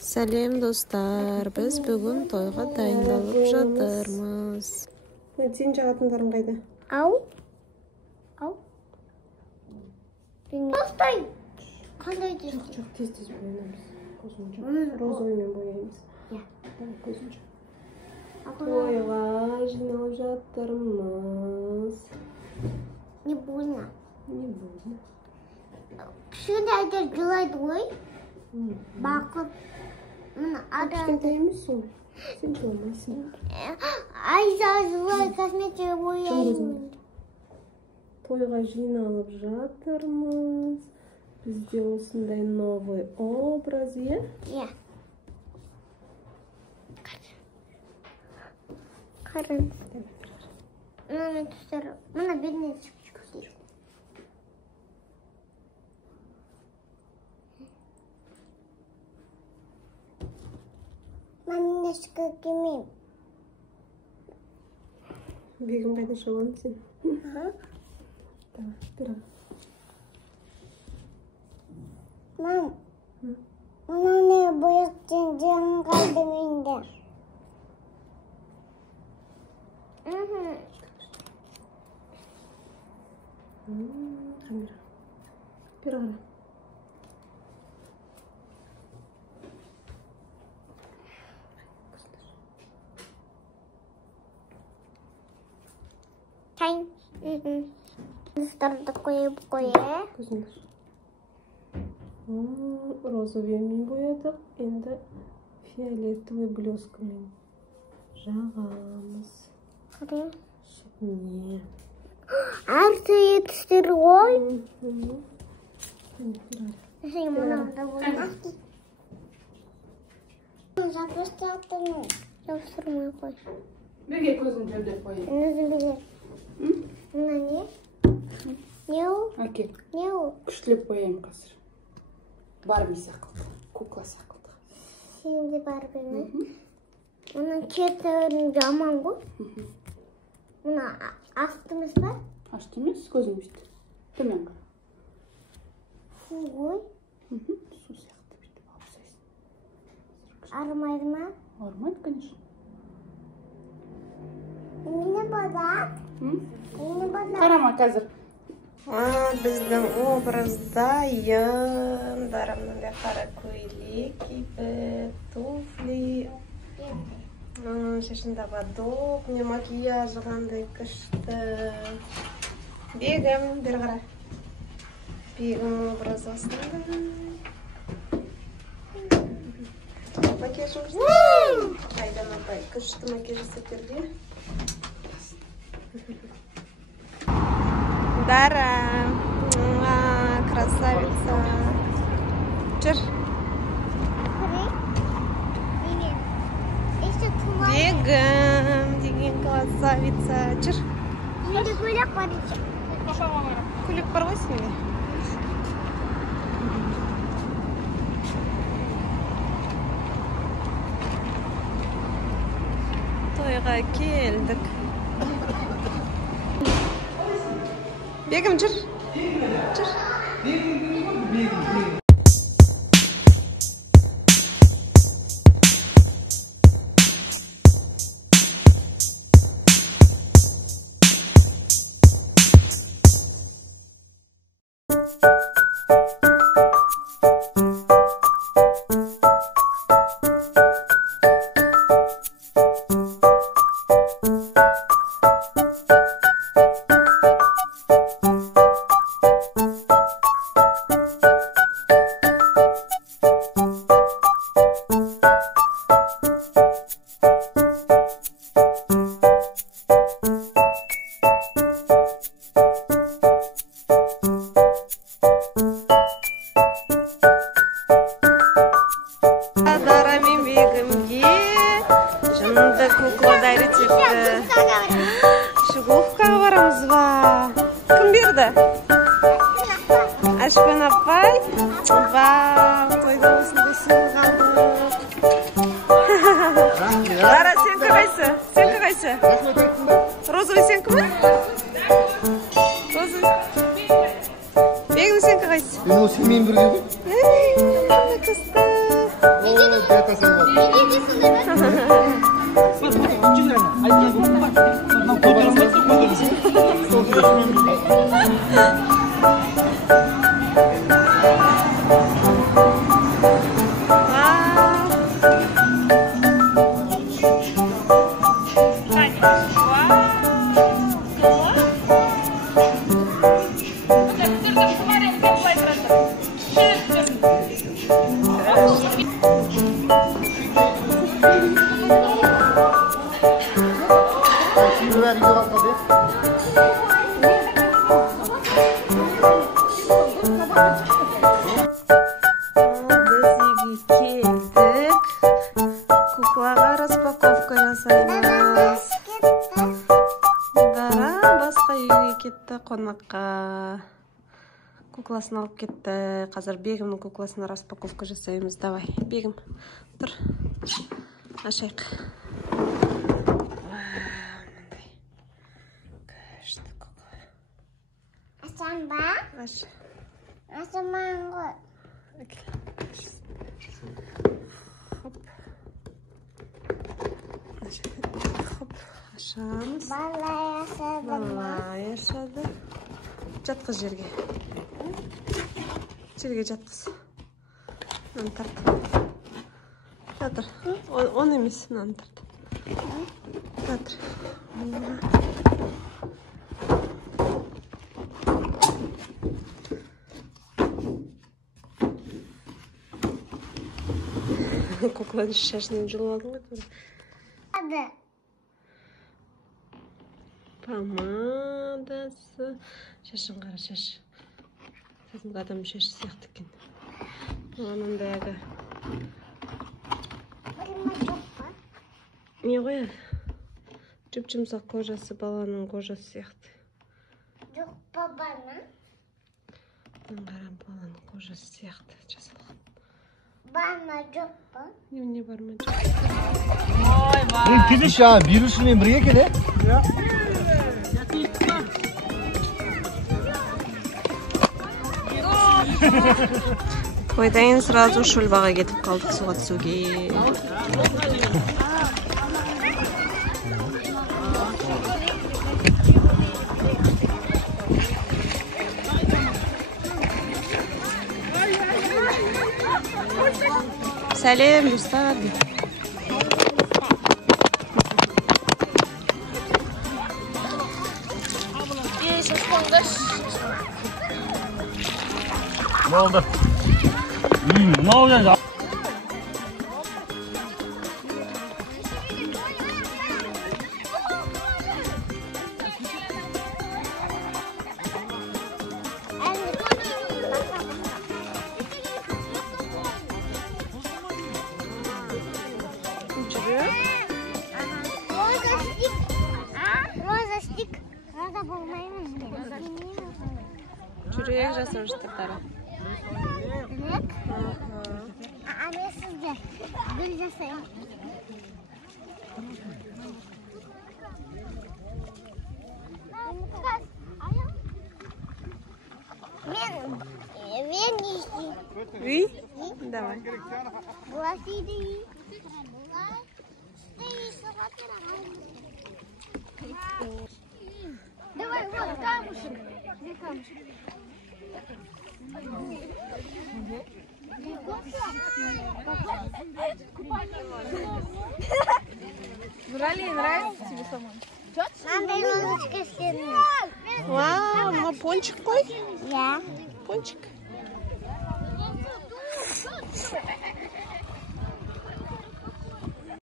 Сәлем достар, біз бүгін тойға дайындалып жатырмыз. Сен жағатындарың қайда? Ау. Бастай. Қандай дей? Жоқ, тез боянамыз. Көзін жоқ. Розовыймен бояймыз. Көзін жоқ. Тойға жиналып жатырмыз. Не больно. Не больно. Кішкентайда жылайды ғой. Бақып. Кішкентай емессің. Сен жыламайсың. Айза жылай косметика бояймын. Тойға жиналып жатырмыз. Бізде осындай новый образ, е? Иә. Қараңыз. Мына түстері. Мына бетіне шығып. Мен ешкі келмеймін. Бегім қайда шығамын сен? Давай, Мам, мына не бояқтен жаңын қалды менде. Камера. Бері қара. Чай. Ыдыстарды қойып. Көзін ач. Розовыймен боядық. Енді фиолетовый блескамен жағамыз. Қарай. Не. Әр түрлі түстері ғой. Бері Мынада болады. Жабыстырмай қой. Неге көзін жөндеп қойын? Мына не? Не ол? Әке, Не ол? күштілеп қояйын қазір. Барби сақылды, кукла сақылды. Сен де бар білме. Оның кетерін жаман ғой. Мына астымыз бар. Ашты емес, көзін бүйт. Төмен қара. Су ғой. Су сияқты бүйтіп алып сайсын. Армайды ма? Армайды, конечно. Мені бада. Қарама қазір. Біздің образ дайын. Дарымның қара көйлек киіп, туфли. Шашында бадок, не макияжы қандай күшті. Бегім, бері қара. Бегім образ осында. Макияжымыз қайдан апай, күшті макияж жасап. Дара, красавица. Жүр. Бегім деген красавица. Жүр. Менде көйлек бар. Көйлек бар ғой сенде? Тойға келдік. Бегім, жүр. Жүр. Кукла дарит Шуговкаға барамыз ба? Кім берді? Ашпен апай? Вау, тойда осындай сыйлық алдық. Лара, сенікі қайсы? Сенікі қайсы? Розовый сенікі ме? Розовый. Бегім сенікі қайсы? Мен ол сенімен бірге ғой. Ей, қандай қызды. кукласын алып кетті. Қазір Бегімнің кукласына распаковка жасаймыз. Давай, Бегім, тұр. Ашайық. Күшті кукла. Ашам ба? Аш. Ашаман ғой. Хоп. Хоп. Ашамыз. Бала яшады. Бала яшады. Жатқыз жерге. Жерге жатқыз. Мынаны тарт. Жатыр. Он емес, мынаны тарт. Жатыр. Кукланың шашынан жұлып алдың ғой. Hadi. Помадасы. Шашын қара, шаш. Кәдімгі адам шашы сияқты екен. Анандай ағы. Не қояды? Жұп-жұмсақ кожасы баланың кожасы сияқты. Жоқ бабаны. Қара баланың кожасы сияқты жасалған. Бана жоқ па? Не бар ма? Кезеш берушімен бірге келе? Тойдан сразу шульбаға кетіп қалдық суға түсуге. Сәлем, достар. Ne oldu? Ne olacak ya? Роза стик. Роза болмаймыз мен. Жүрек жасаушылықтары. Жүрек? Мен сізге гүл жасаймын. Мен Ви? Давай. Давай, вот, камушек. Где камушек? Нравится тебе самому? Надо немножечко сильнее. Вау, ну пончик қой. Я. Пончик.